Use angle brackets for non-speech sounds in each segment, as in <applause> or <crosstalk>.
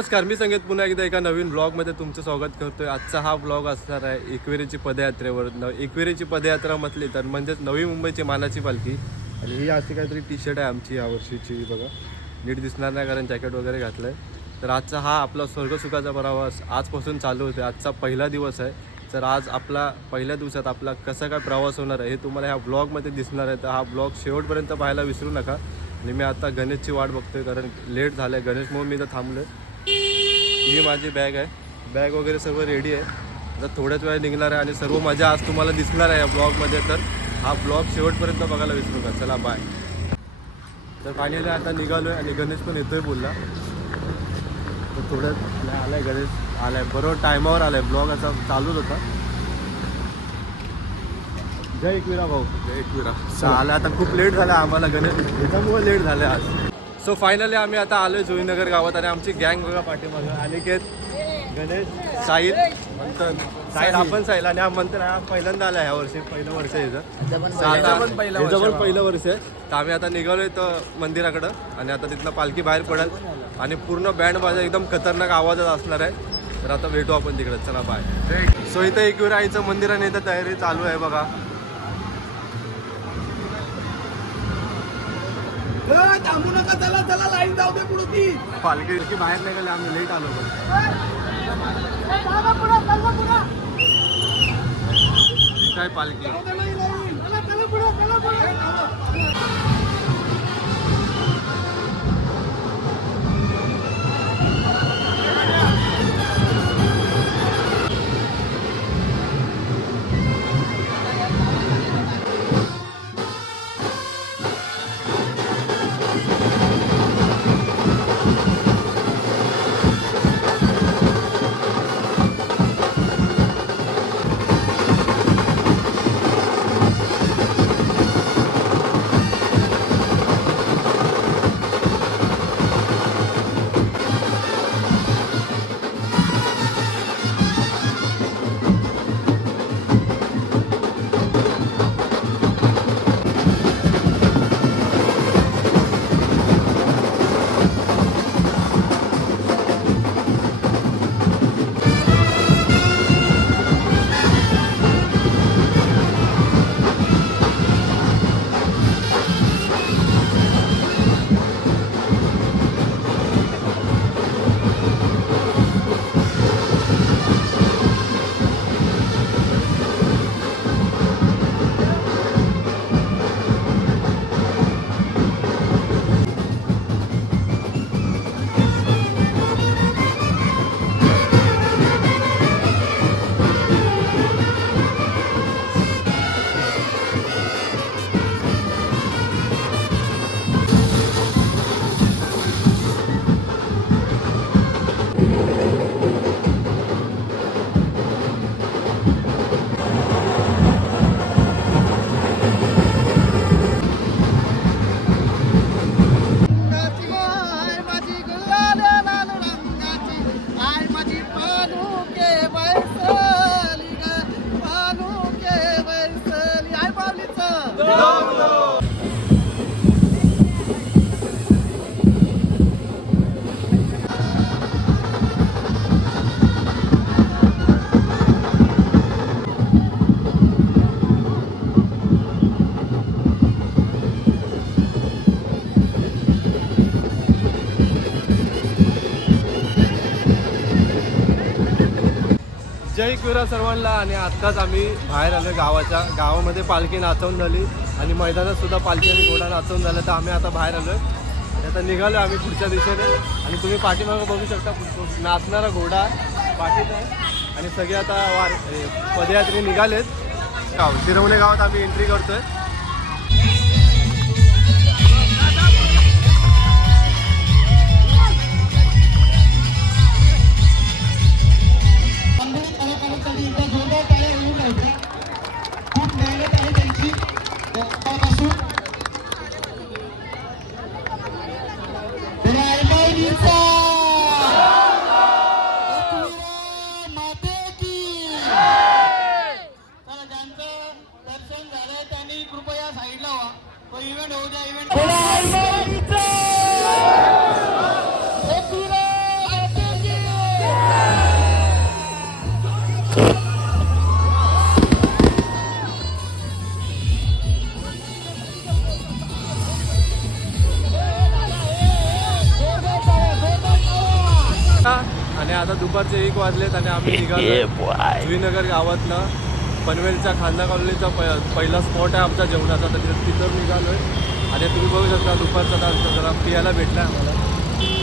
नमस्कार मी संगीत पुन्हा एकदा एका नवीन ब्लॉगमध्ये तुमचं स्वागत करतोय. आजचा हा ब्लॉग असणार आहे एकविरेची पदयात्रेवर. न एकविरेची पदयात्रा म्हटली तर म्हणजेच नवी मुंबईची मानाची पालखी. आणि ही अशी काहीतरी टी शर्ट आहे आमची यावर्षीची बघा. नीट दिसणार नाही कारण जॅकेट वगैरे घातलं आहे तर आजचा हा आपला स्वर्गसुखाचा प्रवास आजपासून चालू होतो आजचा पहिला दिवस आहे. तर आज आपला पहिल्या दिवसात आपला कसा काय प्रवास होणार आहे हे तुम्हाला ह्या ब्लॉगमध्ये दिसणार आहे. तर हा ब्लॉग शेवटपर्यंत पाहायला विसरू नका. आणि मी आता गणेशची वाट बघतोय कारण लेट झालं आहे गणेश म्हणून मी इथं थांबलो आहे ही माझी बॅग आहे. बॅग वगैरे सर्व रेडी आहे. आता थोड्याच वेळ निघणार आहे आणि सर्व मजा आज तुम्हाला दिसणार आहे या ब्लॉगमध्ये तर हा ब्लॉग शेवटपर्यंत बघायला विसरू नका. चला बाय तर फायनली आता निघालो आहे आणि गणेश पण येतोय बोलला. तर थोड्यात नाही आलाय गणेश. आलाय. बरोबर टायमावर आलाय. ब्लॉग असा चालूच होता. जय एकविरा भाऊ. जय एकविरा. आला आता खूप लेट झाला. आम्हाला गणेश त्याच्यामुळे लेट झालं आज. सो फायनली आम्ही आता आलोय जुईनगर गावात आणि आमची गँग बघा पाठीमागं. अनिकेत गणेश साहिल मंथन. साहिल आपण साहिल. आणि हा मंथन हा पहिल्यांदा आला ह्या वर्षी पहिलं वर्ष आहे याचं पण पहिलं वर्ष. जवळ पहिलं वर्ष आहे. तर आम्ही आता निघालोय तर मंदिराकडं आणि आता तिथनं पालखी बाहेर पडेल. आणि पूर्ण बँड बाजा एकदम खतरनाक आवाजात असणार आहे. तर आता भेटू आपण तिकडे. चला बाय सो इथं एकविरा आईचं मंदिर आणि इथं तयारी चालू आहे बघा. थांबू नका चला चला लाईन जाऊ दे पुढे ती पालखी की बाहेर निघाले आम्ही लेट आलो पण. काय पालखी. जय किरा सर्वांना आणि आत्ताच आम्ही बाहेर आलो गावाच्या गावामध्ये पालखी नाचवून झाली आणि मैदानात सुद्धा पालखी आणि घोडा नाचवून झालं. तर आम्ही आता बाहेर आलो आता निघालो आम्ही पुढच्या दिशेने. आणि तुम्ही पाठीमागं बघू शकता नाचणारा घोडा पाठीत आहे. आणि सगळे आता वार पदयात्रे निघालेत. गाव शिरवणे गावात आम्ही एंट्री करतोय. कृपया साईडला व्हा. तो इव्हेंट होऊ द्या इव्हेंट आणि आता दुपारचे एक वाजलेत आणि आम्ही निघालो श्रीनगर गावातनं. पनवेलच्या खांदा कॉलनीचा प पहिला स्पॉट आहे आमच्या जेवणाचा. तर तिथं तिथं निघालो आहे आणि तुम्ही बघू शकता दुपारचा तास जरा पियाला भेटला आहे आम्हाला.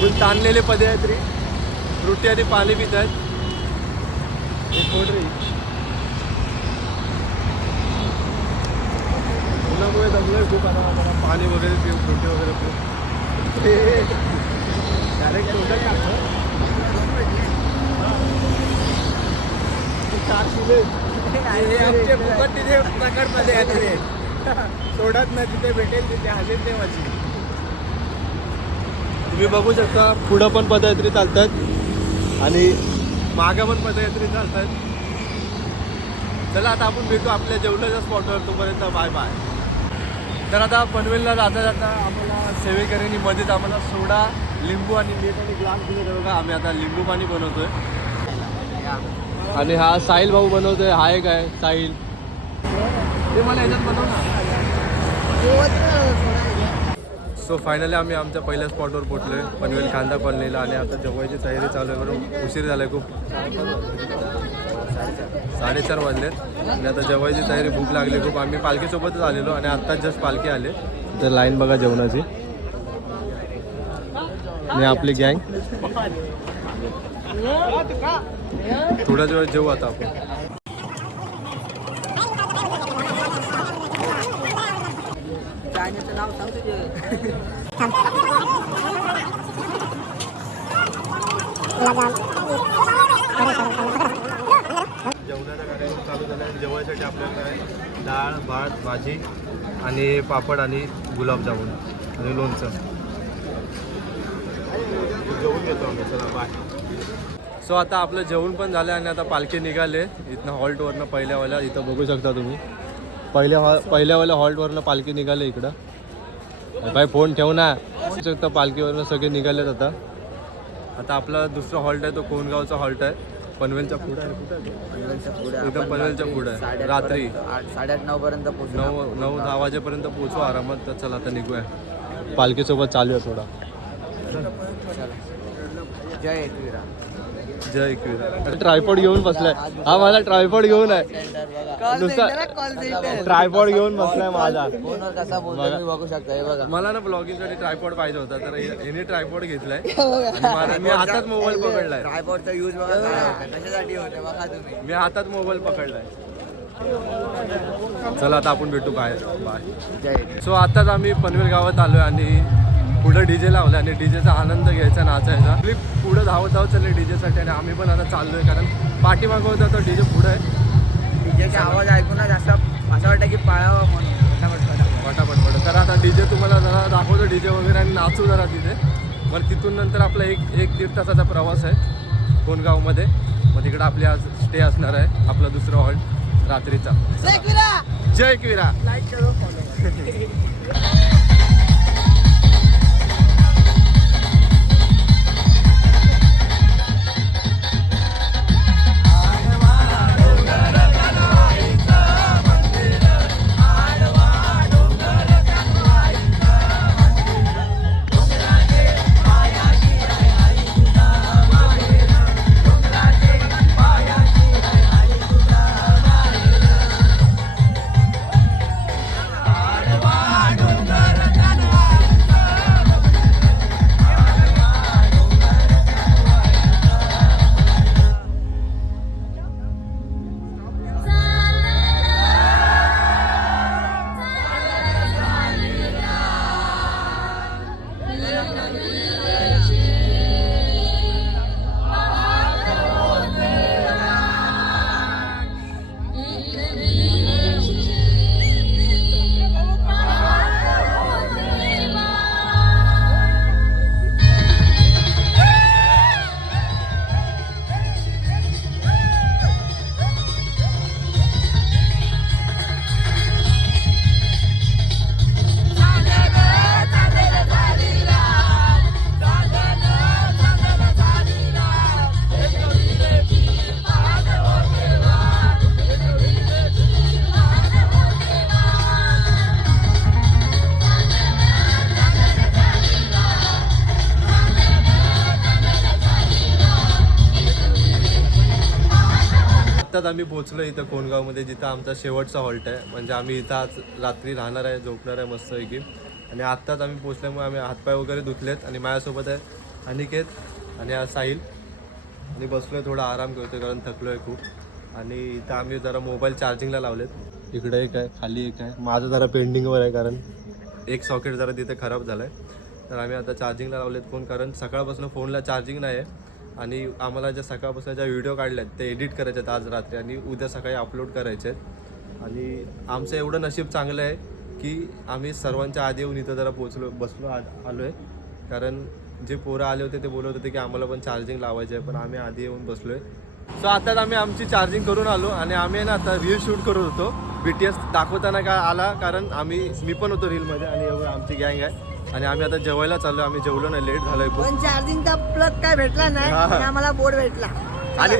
फुल ताणलेले रे. रोटी आणि पाणी पित आहेत. एक कोण रे? उन्हामुळे जमलं खूप आता. आम्हाला पाणी वगैरे पिऊ रोटी वगैरे पिऊ डायरेक्ट तोंडात टाकलं. चार किलो आमचे फुकट तिथे प्रकारमध्ये आहे सोडत नाही तिथे भेटेल तिथे हजेल ते माझी तुम्ही बघू शकता पुढं पण पदयात्री चालतात आणि मागं पण पदयात्री चालतात. चला आता आपण भेटू आपल्या जेवणाच्या स्पॉटवर तोपर्यंत बाय बाय तर आता पनवेलला जाता जाता आम्हाला सेवेकऱ्यांनी मध्येच आम्हाला सोडा लिंबू आणि मीठ आणि ग्लास दिले बघा आम्ही आता लिंबू पाणी बनवतोय. आणि हा साहिल भाऊ बनवतोय हा एक आहे साहिल. ते मला याच्यात बनव ना. सो फायनली आम्ही आमच्या पहिल्या स्पॉटवर पोहोचलोय पनवेल कांदा कॉलनीला. आणि आता जेवायची तयारी चालू आहे बरोबर उशीर झालाय खूप. साडेचार वाजलेत. आणि आता जेवायची तयारी भूक लागली खूप. आम्ही पालखीसोबतच आलेलो आणि आत्ताच जस्ट पालखी आले. तर लाईन बघा जेवणाची. आणि आपली गँग. थोड्याच वेळ जेवू आता आपण. जेवणाचा कार्यक्रम चालू झाला आहे जेवणासाठी आपल्याकडे डाळ भात भाजी आणि पापड आणि गुलाबजामुन आणि लोणचं. जेवून घेतो आम्ही चला बाय सो आता आपलं जेवण पण झालं आणि आता पालखी निघाले. इथनं हॉल्टवरनं पहिल्यावाल्या इथं बघू शकता तुम्ही. पहिल्या हॉ पहिल्यावाल्या हॉल्टवरनं पालखी निघाले इकडं. काय फोन ठेव ना. शकता पालखीवरनं सगळे निघालेत आता. आता आपला दुसरा हॉल्ट आहे तो कोणगावचा हॉल्ट आहे. पनवेलच्या पुढे आहे. तो? एकदम पनवेलच्या पुढे आहे. रात्री. साडेआठ नऊ पर्यंत पोहोचू नऊ नऊ दहा वाजेपर्यंत पोहोचू आरामात. तर चला आता निघूया. पालखीसोबत चालू आहे थोडा जय जय एकविरा ट्रायपॉड घेऊन बसलाय. हा माझा ट्रायपॉड घेऊन आहे. नुसता ट्रायपॉड घेऊन बसलाय माझा. फोनवर कसा बोलतो बघा. मी बघू शकता हे बघा. मला ना ब्लॉगिंगसाठी ट्रायपॉड पाहिजे होता तर याने ट्रायपॉड घेतलाय. मला- मी हातात मोबाईल पकडलाय. ट्रायपॉडचा यूज बघा काय होता, कशासाठी होते बघा तुम्ही. मी हातात मोबाईल पकडलाय. चला आता आपण भेटू बाहेर. बाय. जय सो आताच आम्ही पनवेल गावात आलोय आणि पुढं डीजे लावलं आणि डीजेचा आनंद घ्यायचा नाचायचा. पुढं धावत धावत चालले डीजेसाठी आणि आम्ही पण आता चाललोय कारण पाठीमागं होता तर डीजे पुढं आहे. डीजेचे आवाज ऐकूनच असं असं वाटतं की पाळावं म्हणून. फटाफट फटाफट. पटापट पट तर आता डीजे तुम्हाला जरा दाखवतो डीजे वगैरे आणि नाचू जरा तिथे. मग तिथून नंतर आपला एक एक दीड तासाचा प्रवास आहे कोणगावमध्ये मग तिकडं आपली आज स्टे असणार आहे आपला दुसरा हॉल्ट रात्रीचा. जय एकविरा! लाईक करो फॉलो <laughs> आम्ही पोहोचलो इथं कोणगावमध्ये जिथं आमचा शेवटचा हॉल्ट आहे. म्हणजे आम्ही इथं आज रात्री राहणार आहे झोपणार आहे मस्तपैकी. आणि आत्ताच आम्ही पोचल्यामुळे आम्ही हातपाय वगैरे धुतलेत आणि माझ्यासोबत आहे अनिकेत आणि साहिल. आणि बसलोय थोडा आराम करतोय कारण थकलोय खूप. आणि इथं आम्ही जरा मोबाईल चार्जिंगला लावलेत. इकडे एक आहे खाली एक आहे. माझं जरा पेंडिंगवर आहे कारण एक सॉकेट जरा तिथे खराब झालं आहे तर आम्ही आता चार्जिंगला लावलेत फोन कारण सकाळपासून फोनला चार्जिंग नाही आहे आणि आम्हाला ज्या सकाळपासून ज्या व्हिडिओ काढल्यात ते एडिट करायचे आहेत आज रात्री आणि उद्या सकाळी अपलोड करायचे आहेत आणि आमचं एवढं नशीब चांगलं आहे की आम्ही सर्वांच्या आधी येऊन इथं जरा पोचलो बसलो आलो आहे कारण जे पोरं आले होते ते बोलत होते की आम्हाला पण चार्जिंग लावायचं आहे पण आम्ही आधी येऊन बसलो आहे सो आताच आम्ही आमची चार्जिंग करून आलो आणि आम्ही ना आता रील शूट करत होतो. बी टी एस दाखवताना का आला? कारण आम्ही मी पण होतो रीलमध्ये आणि एवढं आमची गँग आहे. आणि आम्ही आता जेवायला चाललो आम्ही जेवलो नाही लेट झालोय पण चार्जिंगचा प्लग काय भेटला नाही हा. आणि आम्हाला बोर्ड भेटला. आणि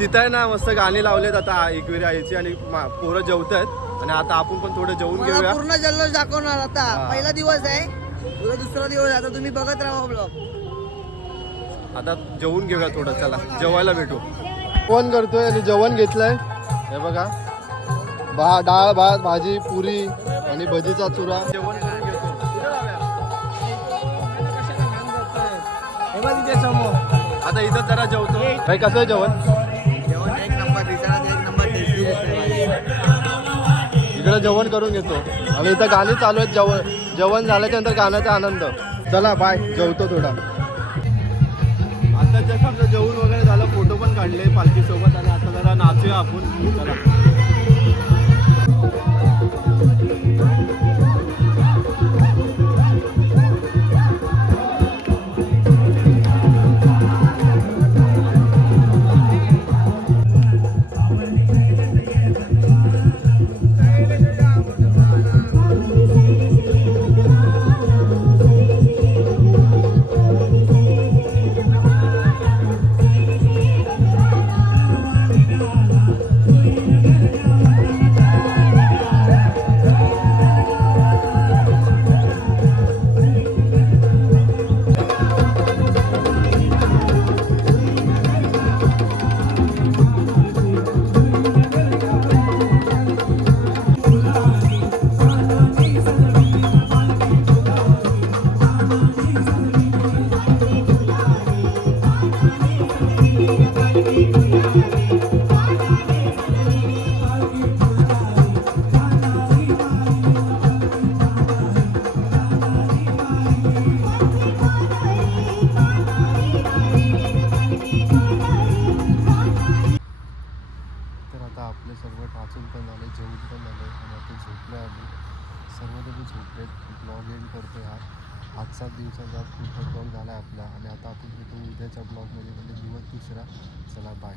तिथं आहे ना मस्त गाणी लावलेत आता एकविरी आईची आणि मा- पोरं जेवत आहेत आणि आता आपण पण थोडं जेवून मला घेऊया. पूर्ण जल्लोष दाखवणार आता. हा. पहिला दिवस आहे तुझा दुसरा दिवस आहे आता तुम्ही बघत राहा ब्लॉग आता जेवून घेऊया थोडं चला. जेवायला भेटू. फोन करतोय आणि जेवण घेतलंय. हे बघा. भा डाळ भात भाजी पुरी आणि भजीचा चुरा. जेवण तिथे समोर आता इथं जरा जेवतो. भाई कसं आहे जेवण? जेवण एक नंबर एक नंबर जेवण करून घेतो. आणि इथं गाणी चालू आहेत जेवण जेवण झाल्याच्यानंतर गाण्याचा आनंद. चला बाय. जेवतो थोडा. आता जसं आमचं जेवण वगैरे झालं फोटो पण काढले पालखीसोबत आणि आता जरा नाचूया आपण. चला. आपले सर्व टाचून पण झाले जेवून पण झाले आणि आता झोपले आम्ही. सर्व तुम्ही झोपलेत. ब्लॉग एंड करतो हा. आजचा दिवसाचा पूर्ण ब्लॉग झाला आहे आपला आणि आता आपण भेटू उद्याच्या ब्लॉगमध्ये म्हणजे दिवस दुसरा. चला बाय